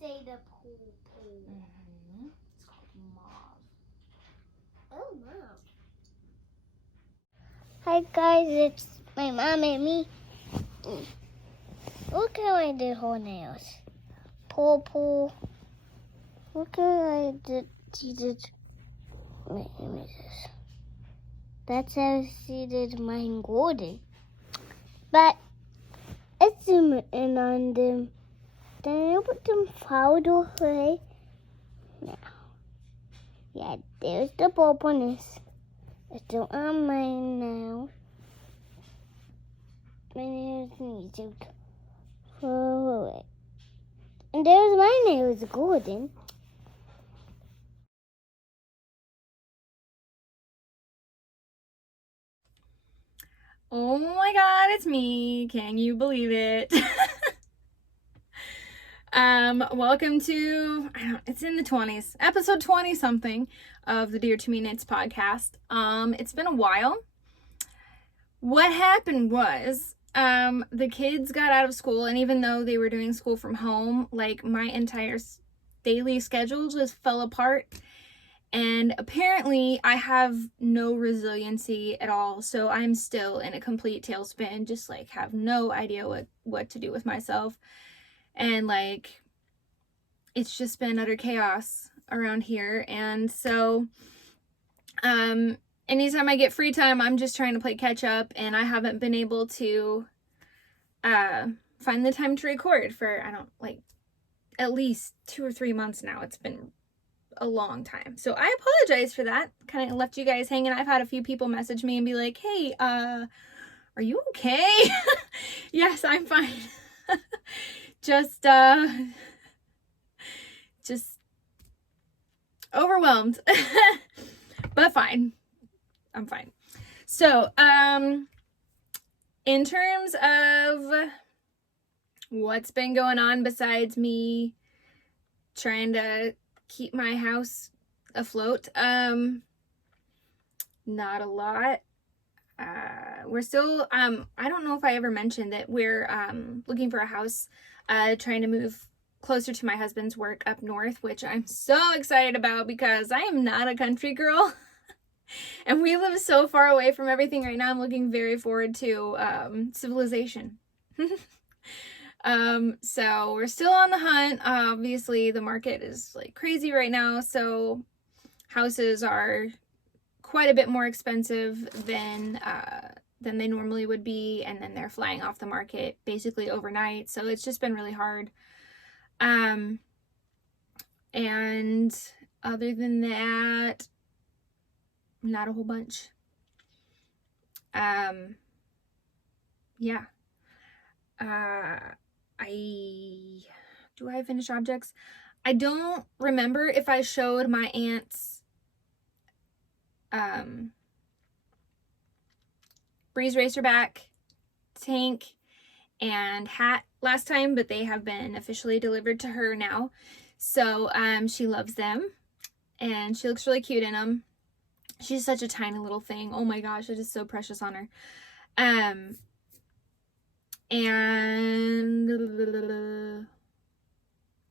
say the pool. Mm-hmm. It's called Mauve. Oh, wow. Hi guys, it's my mom and me. Look how I did her nails. Purple. Look how I did. She did my images. That's how she did mine golden. But let's zoom in on them. Then I put them powder away. Now, yeah, there's the purpleness. It's still on mine now. My nails need to go away. And there's my nails golden. Oh my god, it's me. Can you believe it? Welcome to, it's in the 20s, episode 20 something of the Dear to Me Knits podcast. It's been a while. What happened was, the kids got out of school, and even though they were doing school from home, like my entire daily schedule just fell apart. And apparently I have no resiliency at all, so I'm still in a complete tailspin, just like have no idea what to do with myself. And like, it's just been utter chaos around here. And so anytime I get free time, I'm just trying to play catch up, and I haven't been able to find the time to record for, at least 2 or 3 months now. It's been a long time, so I apologize for that. Kind of left you guys hanging. I've had a few people message me and be like, hey, are you okay? Yes, I'm fine. just overwhelmed. But fine. I'm fine. So in terms of what's been going on besides me trying to keep my house afloat, not a lot. We're still, I don't know if I ever mentioned that we're looking for a house, trying to move closer to my husband's work up north, which I'm so excited about because I am not a country girl. And we live so far away from everything right now. I'm looking very forward to civilization. So we're still on the hunt. Obviously the market is like crazy right now, so houses are quite a bit more expensive than they normally would be, and then they're flying off the market basically overnight, so it's just been really hard. And other than that, not a whole bunch. Yeah. Do I have finished objects? I don't remember if I showed my aunt's Breeze Racerback tank and hat last time, but they have been officially delivered to her now. So she loves them, and she looks really cute in them. She's such a tiny little thing. Oh my gosh, it is so precious on her. And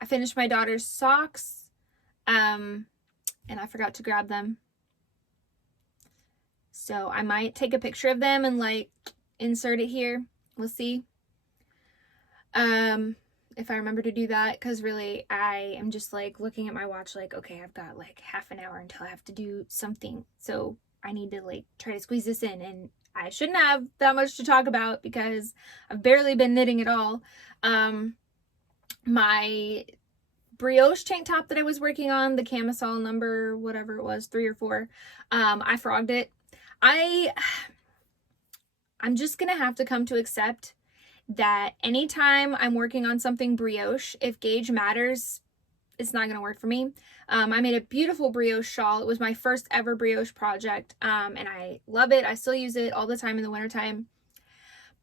I finished my daughter's socks, and I forgot to grab them. So I might take a picture of them and like insert it here. We'll see. If I remember to do that, because really I am just like looking at my watch like, okay, I've got like half an hour until I have to do something. So I need to like try to squeeze this in, and I shouldn't have that much to talk about because I've barely been knitting at all. My brioche tank top that I was working on, the camisole number, whatever it was, 3 or 4, I frogged it. I'm just gonna have to come to accept that anytime I'm working on something brioche, if gauge matters, it's not gonna work for me. I made a beautiful brioche shawl. It was my first ever brioche project, and I love it. I still use it all the time in the wintertime.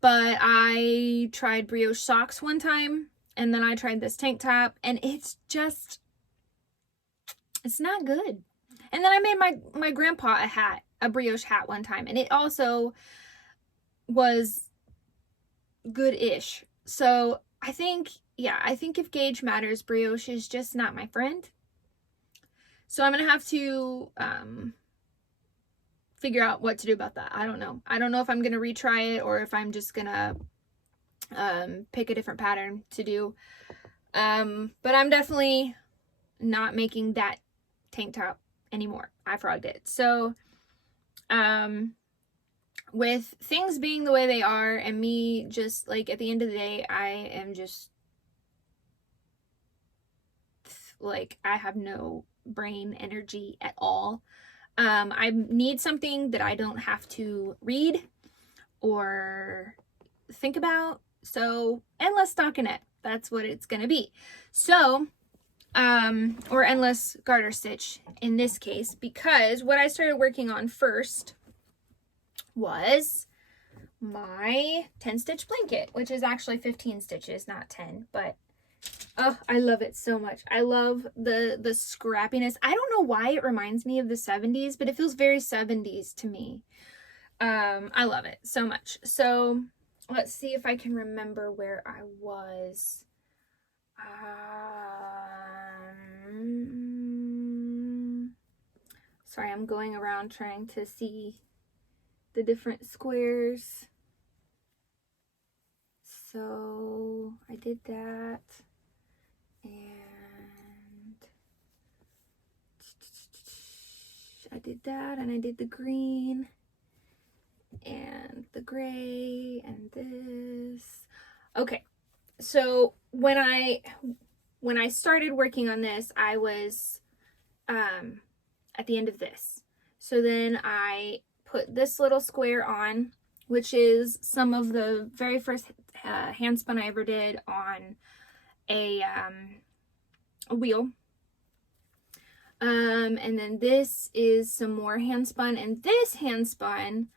But I tried brioche socks one time, and then I tried this tank top, and it's not good. And then I made my grandpa a brioche hat one time, and it also was good-ish. So I think yeah, I think if gauge matters, brioche is just not my friend. So I'm going to have to figure out what to do about that. I don't know. I don't know if I'm going to retry it or if I'm just going to pick a different pattern to do. But I'm definitely not making that tank top anymore. I frogged it. So with things being the way they are and me just like at the end of the day, I am just like, I have no brain energy at all. I need something that I don't have to read or think about. So endless stockinette, that's what it's gonna be. So or endless garter stitch in this case, because what I started working on first was my 10 stitch blanket, which is actually 15 stitches, not 10, but oh, I love it so much. I love the scrappiness. I don't know why it reminds me of the 70s, but it feels very 70s to me. I love it so much. So let's see if I can remember where I was. Sorry, I'm going around trying to see the different squares. So I did that, and I did that, and I did the green and the gray and this. Okay, so when I started working on this, I was at the end of this. So then I put this little square on, which is some of the very first hand spun I ever did on a wheel. And then this is some more hand spun, and this hand spun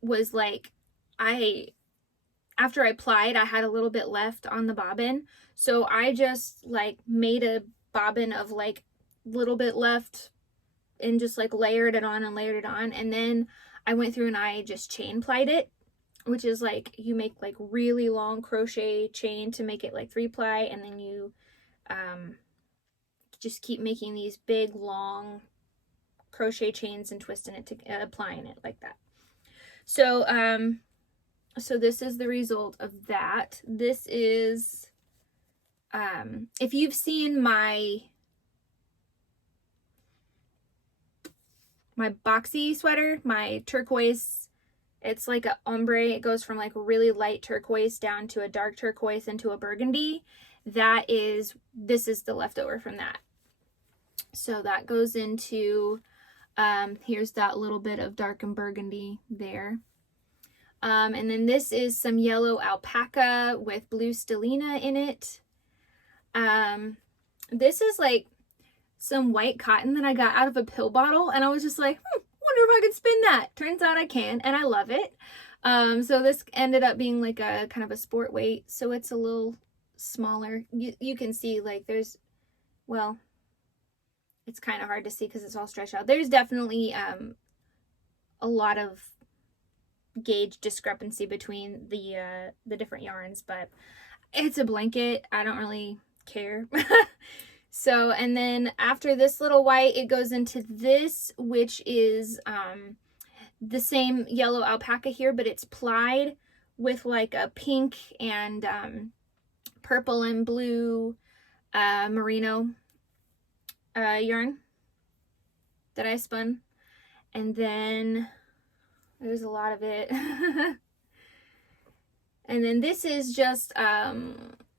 was like, after I plied, I had a little bit left on the bobbin, so I just like made a bobbin of like little bit left and just like layered it on, and then I went through and I just chain plied it, which is like you make like really long crochet chain to make it like 3-ply, and then you just keep making these big long crochet chains and twisting it to applying it like that. So so this is the result of that. This is if you've seen my boxy sweater, my turquoise, it's like a ombre. It goes from like a really light turquoise down to a dark turquoise into a burgundy. This is the leftover from that. So that goes into, here's that little bit of dark and burgundy there. And then this is some yellow alpaca with blue stellina in it. This is like some white cotton that I got out of a pill bottle, and I was just like, wonder if I could spin that. Turns out I can, and I love it. So this ended up being like a kind of a sport weight, so it's a little smaller. You can see like there's, well, it's kind of hard to see because it's all stretched out. There's definitely a lot of gauge discrepancy between the different yarns, but it's a blanket. I don't really care. So, and then after this little white, it goes into this, which is the same yellow alpaca here, but it's plied with like a pink and purple and blue merino yarn that I spun. And then there's a lot of it. And then this is just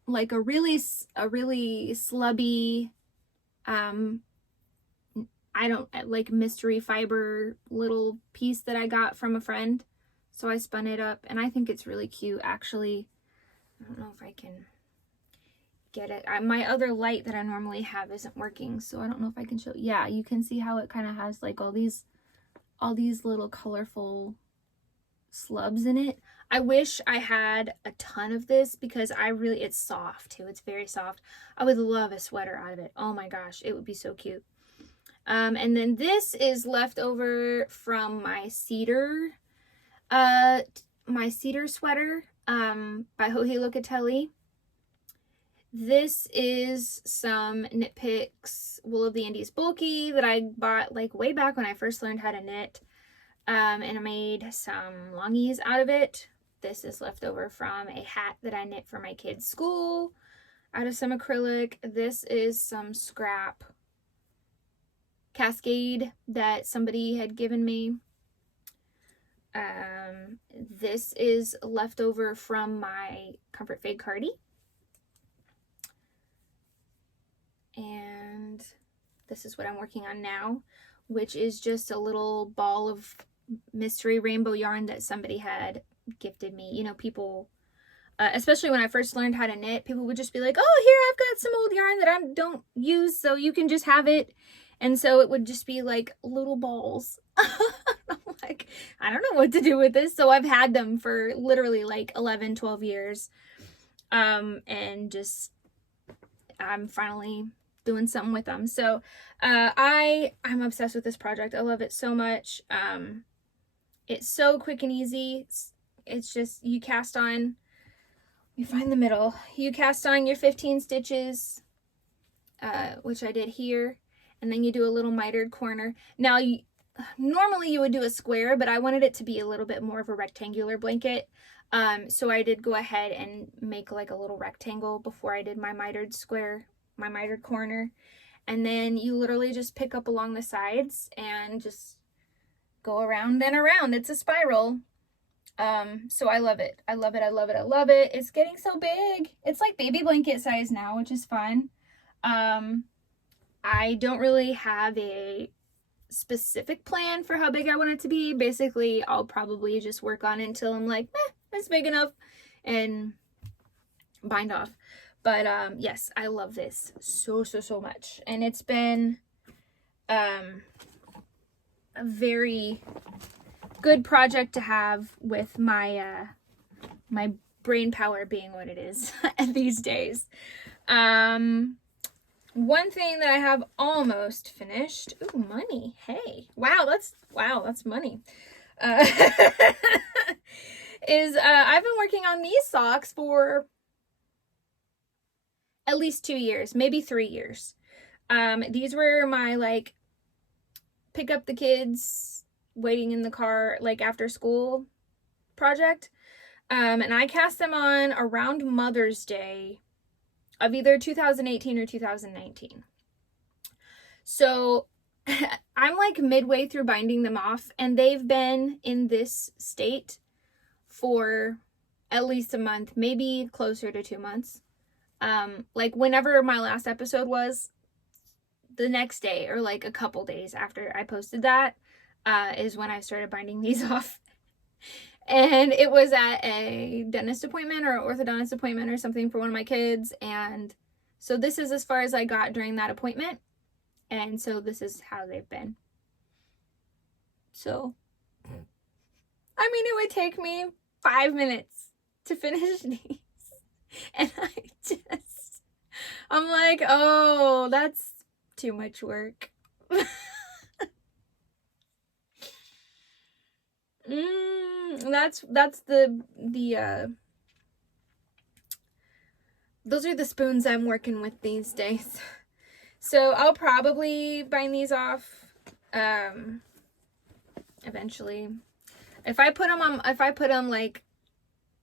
like a really slubby, I don't like mystery fiber little piece that I got from a friend. So I spun it up, and I think it's really cute actually. I don't know if I can get it. My other light that I normally have isn't working, so I don't know if I can show. Yeah, you can see how it kind of has like all these little colorful slubs in it. I wish I had a ton of this because it's soft too. It's very soft. I would love a sweater out of it. Oh my gosh, it would be so cute. And then this is leftover from my cedar sweater by Joji Locatelli. This is some Knit Picks Wool of the Indies Bulky that I bought like way back when I first learned how to knit. And I made some longies out of it. This is left over from a hat that I knit for my kids' school out of some acrylic. This is some scrap cascade that somebody had given me. This is left over from my Comfort Fade Cardi. And this is what I'm working on now, which is just a little ball of mystery rainbow yarn that somebody had gifted me. You know, people, especially when I first learned how to knit, people would just be like, oh, here, I've got some old yarn that I don't use, so you can just have it. And so it would just be like little balls. I'm like, I don't know what to do with this. So I've had them for literally like 11, 12 years. And just, I'm finally doing something with them. So I'm obsessed with this project. I love it so much. It's so quick and easy. It's just, you cast on, you find the middle, you cast on your 15 stitches, which I did here, and then you do a little mitered corner. Now, normally you would do a square, but I wanted it to be a little bit more of a rectangular blanket. So I did go ahead and make like a little rectangle before I did my mitered square, my mitered corner. And then you literally just pick up along the sides and just go around and around. It's a spiral. So I love it. I love it. I love it. I love it. It's getting so big. It's like baby blanket size now, which is fun. I don't really have a specific plan for how big I want it to be. Basically, I'll probably just work on it until I'm like, it's big enough, and bind off. But yes, I love this so much. And it's been a very good project to have with my my brain power being what it is these days. One thing that I have almost finished. Ooh, money. Hey. Wow, that's money. Is I've been working on these socks for at least 2 years, maybe 3 years. These were my like pick up the kids waiting in the car like after school project. And I cast them on around Mother's Day of either 2018 or 2019. So I'm like midway through binding them off, and they've been in this state for at least a month, maybe closer to 2 months. Like whenever my last episode was, the next day or like a couple days after I posted that is when I started binding these off. And it was at a dentist appointment or orthodontist appointment or something for one of my kids. And so this is as far as I got during that appointment. And so this is how they've been. So, I mean, it would take me 5 minutes to finish these. And I'm like, oh, that's too much work. That's those are the spoons I'm working with these days. So I'll probably bind these off eventually. If I put them like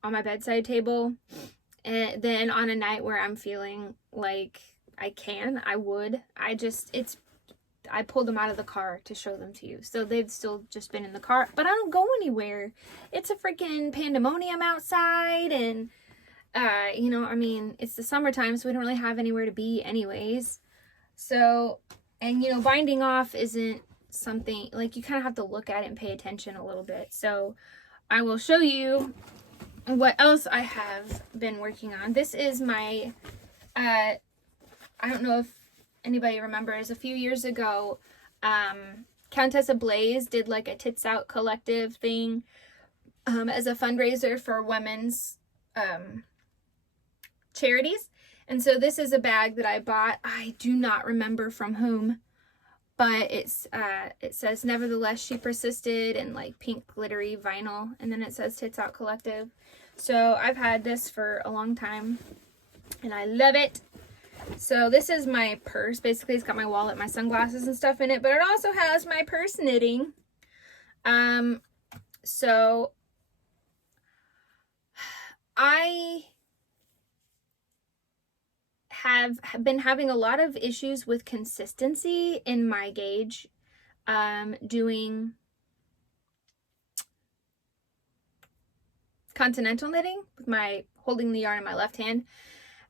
on my bedside table, and then on a night where I'm feeling like I would. I pulled them out of the car to show them to you. So they've still just been in the car, but I don't go anywhere. It's a freaking pandemonium outside, and you know, I mean, it's the summertime, so we don't really have anywhere to be anyways. So, and you know, binding off isn't something, like, you kind of have to look at it and pay attention a little bit. So I will show you what else I have been working on. This is my, I don't know if anybody remembers, a few years ago, Countess Ablaze did like a Tits Out collective thing as a fundraiser for women's charities. And so this is a bag that I bought. I do not remember from whom, but it says, nevertheless, she persisted, in like pink glittery vinyl. And then it says Tits Out Collective. So I've had this for a long time. and I love it. So this is my purse. Basically, it's got my wallet, my sunglasses and stuff in it, but it also has my purse knitting. So I have been having a lot of issues with consistency in my gauge, doing continental knitting with my holding the yarn in my left hand.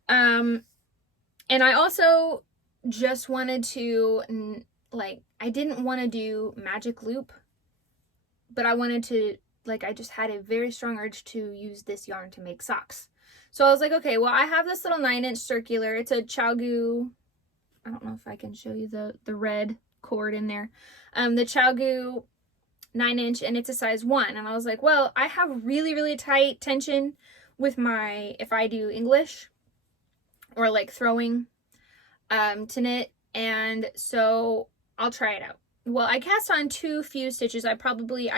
And I also just wanted to, like, I didn't want to do magic loop, but I wanted to, like, I just had a very strong urge to use this yarn to make socks. So I was like, okay, well, I have this little 9-inch circular. It's a ChiaoGoo. I don't know if I can show you the red cord in there. The ChiaoGoo 9-inch, and it's a size 1. And I was like, well, I have really, really tight tension with my, if I do English or like throwing to knit. And so I'll try it out. Well, I cast on too few stitches. I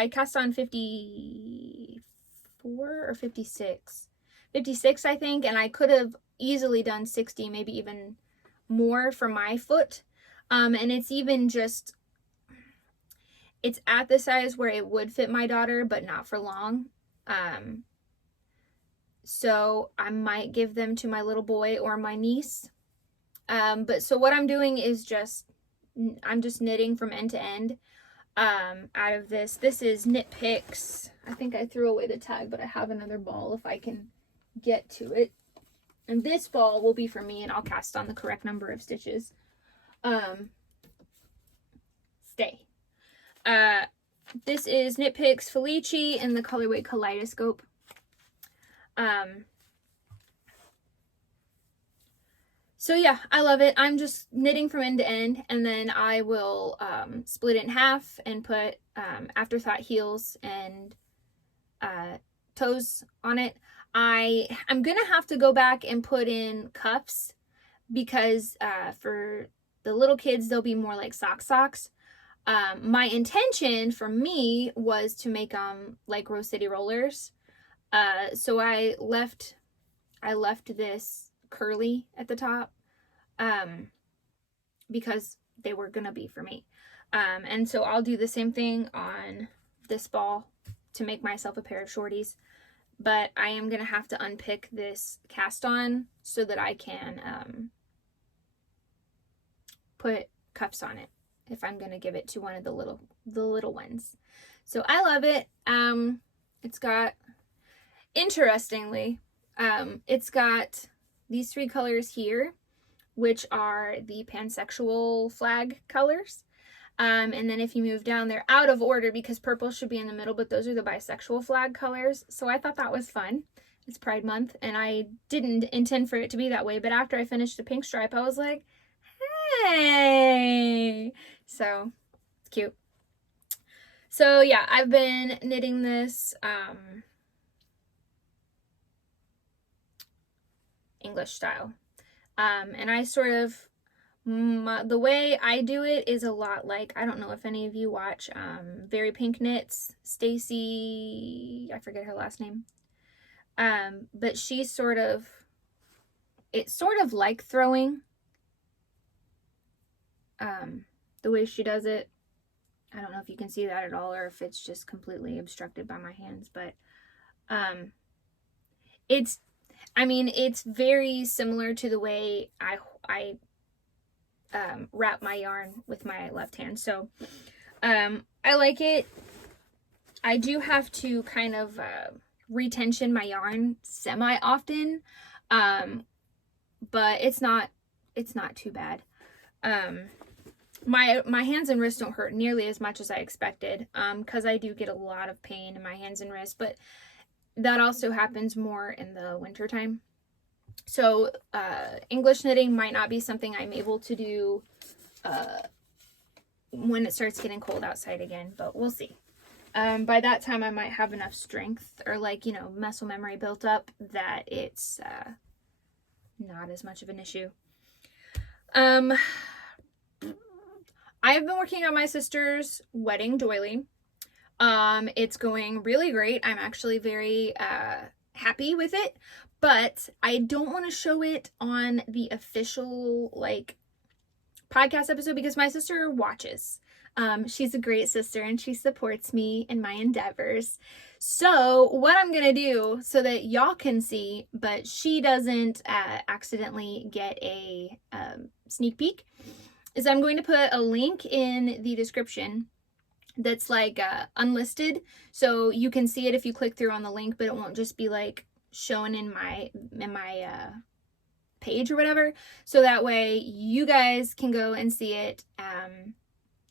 cast on 54 or 56. 56, I think, and I could have easily done 60, maybe even more for my foot. And it's even just, it's at the size where it would fit my daughter, but not for long. So I might give them to my little boy or my niece. But so what I'm doing is I'm just knitting from end to end out of this. This is Knit Picks. I think I threw away the tag, but I have another ball if I can get to it. And this ball will be for me, and I'll cast on the correct number of stitches. Stay. This is Knit Picks Felici in the colorway Kaleidoscope. So yeah, I love it. I'm just knitting from end to end, and then I will split it in half and put Afterthought heels and toes on it. I'm gonna have to go back and put in cuffs because for the little kids they'll be more like socks. My intention for me was to make them like Rose City Rollers, so I left this curly at the top because they were gonna be for me, and so I'll do the same thing on this ball to make myself a pair of shorties. But I am going to have to unpick this cast on so that I can put cuffs on it if I'm going to give it to one of the little ones. So I love it. It's got, interestingly, it's got these 3 colors here, which are the pansexual flag colors. And then if you move down, they're out of order because purple should be in the middle, but those are the bisexual flag colors. So I thought that was fun. It's Pride Month, and I didn't intend for it to be that way, but after I finished the pink stripe, I was like, hey! So, it's cute. So yeah, I've been knitting this English style. And I sort of, the way I do it is a lot like, I don't know if any of you watch Very Pink Knits, Stacy, I forget her last name, but she's it's sort of like throwing, the way she does it. I don't know if you can see that at all or if it's just completely obstructed by my hands, but it's very similar to the way I wrap my yarn with my left hand. So I like it. I do have to kind of retension my yarn semi often, but it's not too bad. My hands and wrists don't hurt nearly as much as I expected, because I do get a lot of pain in my hands and wrists, but that also happens more in the winter time. So English knitting might not be something I'm able to do when it starts getting cold outside again, but we'll see. By that time I might have enough strength or muscle memory built up that it's not as much of an issue. I have been working on my sister's wedding doily. It's going really great. I'm actually very happy with it, but I don't want to show it on the official like podcast episode because my sister watches. She's a great sister and she supports me in my endeavors. So what I'm gonna do so that y'all can see, but she doesn't accidentally get a sneak peek, is I'm going to put a link in the description that's like unlisted, so you can see it if you click through on the link, but it won't just be like shown in my page or whatever. So that way you guys can go and see it,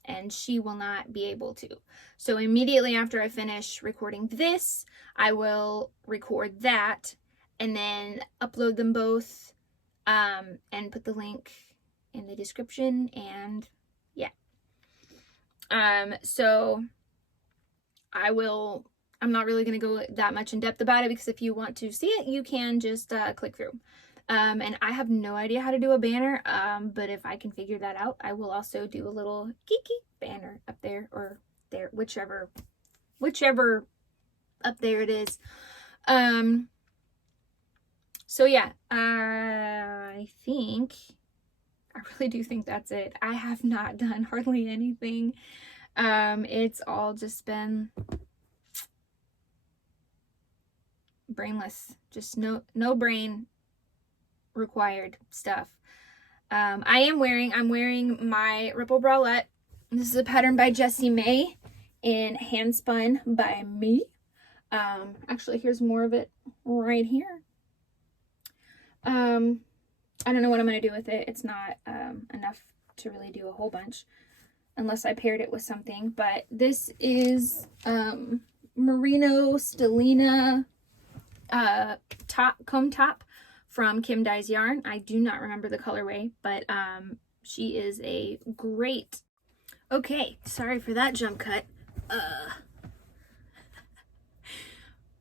and she will not be able to. So immediately after I finish recording this, I will record that and then upload them both, and put the link in the description, and yeah. So I'm not really going to go that much in depth about it because if you want to see it, you can just click through. And I have no idea how to do a banner, but if I can figure that out, I will also do a little geeky banner up there, or there, whichever up there it is. So yeah, I really do think that's it. I have not done hardly anything. It's all just been brainless, just no brain required stuff. I'm wearing my Ripple bralette. This is a pattern by Jessie May in Handspun by me. Actually, here's more of it right here. I don't know what I'm going to do with it. It's not enough to really do a whole bunch unless I paired it with something. But this is Merino Stellina comb top from Kim Dyes Yarn. I do not remember the colorway, but she is a great... Okay, sorry for that jump cut.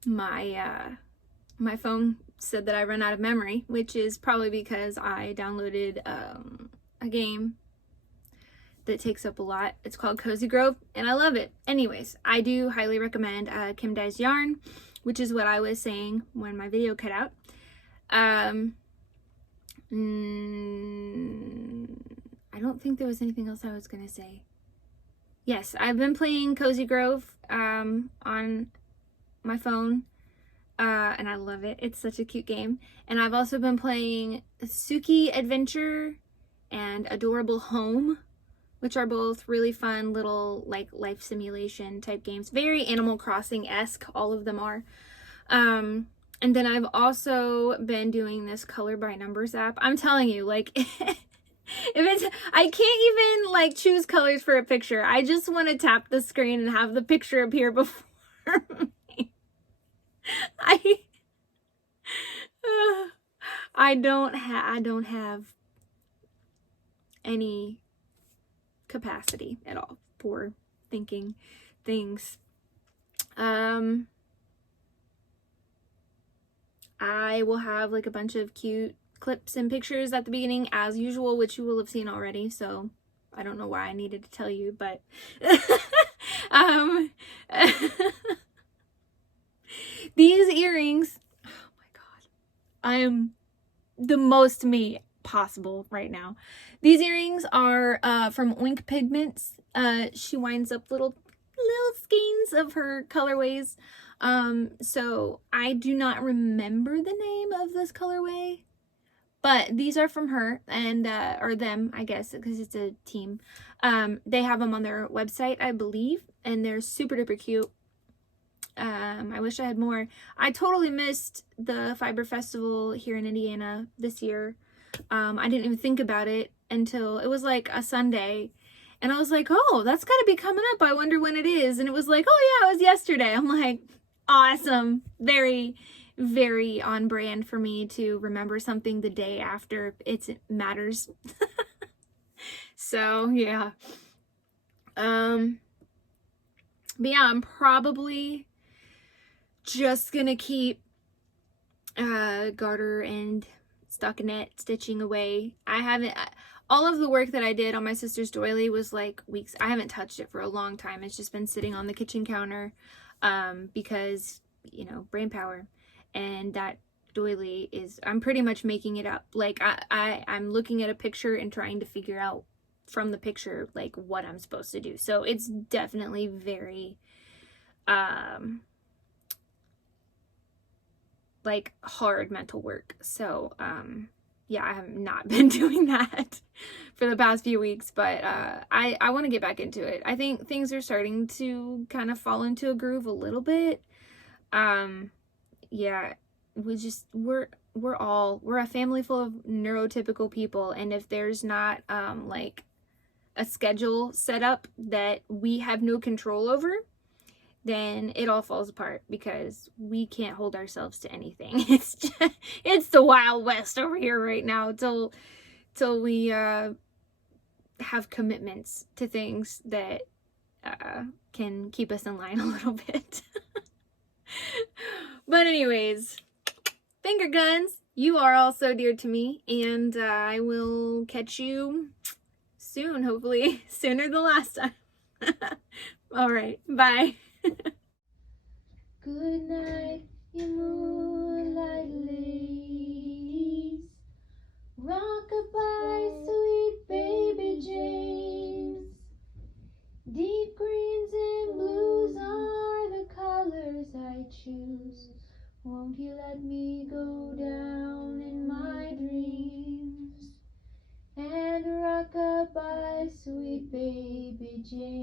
My phone said that I ran out of memory, which is probably because I downloaded a game that takes up a lot. It's called Cozy Grove, and I love it. Anyways, I do highly recommend Kim Dyes Yarn, which is what I was saying when my video cut out. I don't think there was anything else I was gonna say. Yes, I've been playing Cozy Grove on my phone. And I love it. It's such a cute game. And I've also been playing Suki Adventure and Adorable Home, which are both really fun little like life simulation type games. Very Animal Crossing-esque, all of them are. And then I've also been doing this Color by Numbers app. I'm telling you, like, I can't even like choose colors for a picture. I just want to tap the screen and have the picture appear before me. I don't have any capacity at all for thinking things. I will have like a bunch of cute clips and pictures at the beginning as usual, which you will have seen already, so I don't know why I needed to tell you, but these earrings, oh my god, I am the most me possible right now. These earrings are from Oink Pigments. She winds up little skeins of her colorways. So I do not remember the name of this colorway, but these are from her and or them, I guess, because it's a team. They have them on their website, I believe, and they're super duper cute. I wish I had more. I totally missed the Fiber Festival here in Indiana this year. I didn't even think about it until it was like a Sunday, and I was like, oh, that's got to be coming up. I wonder when it is. And it was like, oh yeah, it was yesterday. I'm like, awesome. Very, very on brand for me to remember something the day after it matters. So yeah. But yeah, I'm probably just gonna keep garter and stockinette stitching away. I haven't, all of the work that I did on my sister's doily was like weeks. I haven't touched it for a long time. It's just been sitting on the kitchen counter because, you know, brain power, and that doily is, I'm pretty much making it up. Like I'm looking at a picture and trying to figure out from the picture like what I'm supposed to do. So it's definitely very like hard mental work. So yeah, I have not been doing that for the past few weeks, but I want to get back into it. I think things are starting to kind of fall into a groove a little bit. Yeah, we're a family full of neurotypical people, and if there's not like a schedule set up that we have no control over, then it all falls apart because we can't hold ourselves to anything. It's the Wild West over here right now till we have commitments to things that can keep us in line a little bit. But anyways, finger guns, you are all so dear to me, and I will catch you soon, hopefully sooner than last time. All right, bye. Good night, you moonlight ladies. Rock-a-bye, sweet baby James. Deep greens and blues are the colors I choose. Won't you let me go down in my dreams? And rock-a-bye, sweet baby James.